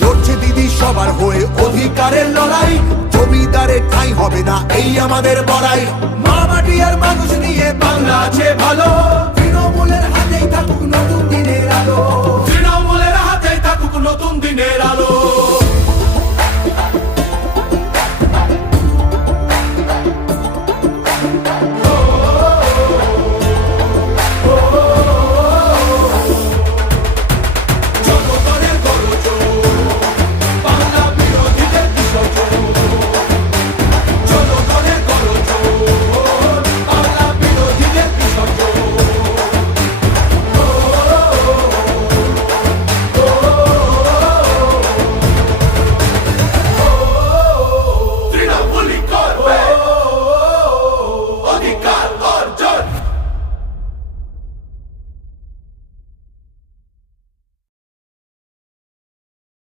লড়ছে দিদি সবার হয়ে অধিকারের লড়াই, জমিদারের ঠাঁই হবে না এই আমাদের বড়াই। মা মাটি আর মানুষ নিয়ে বাংলা আছে ভালো, তৃণমূলের হাতেই থাকুক নতুন দিনের আলো।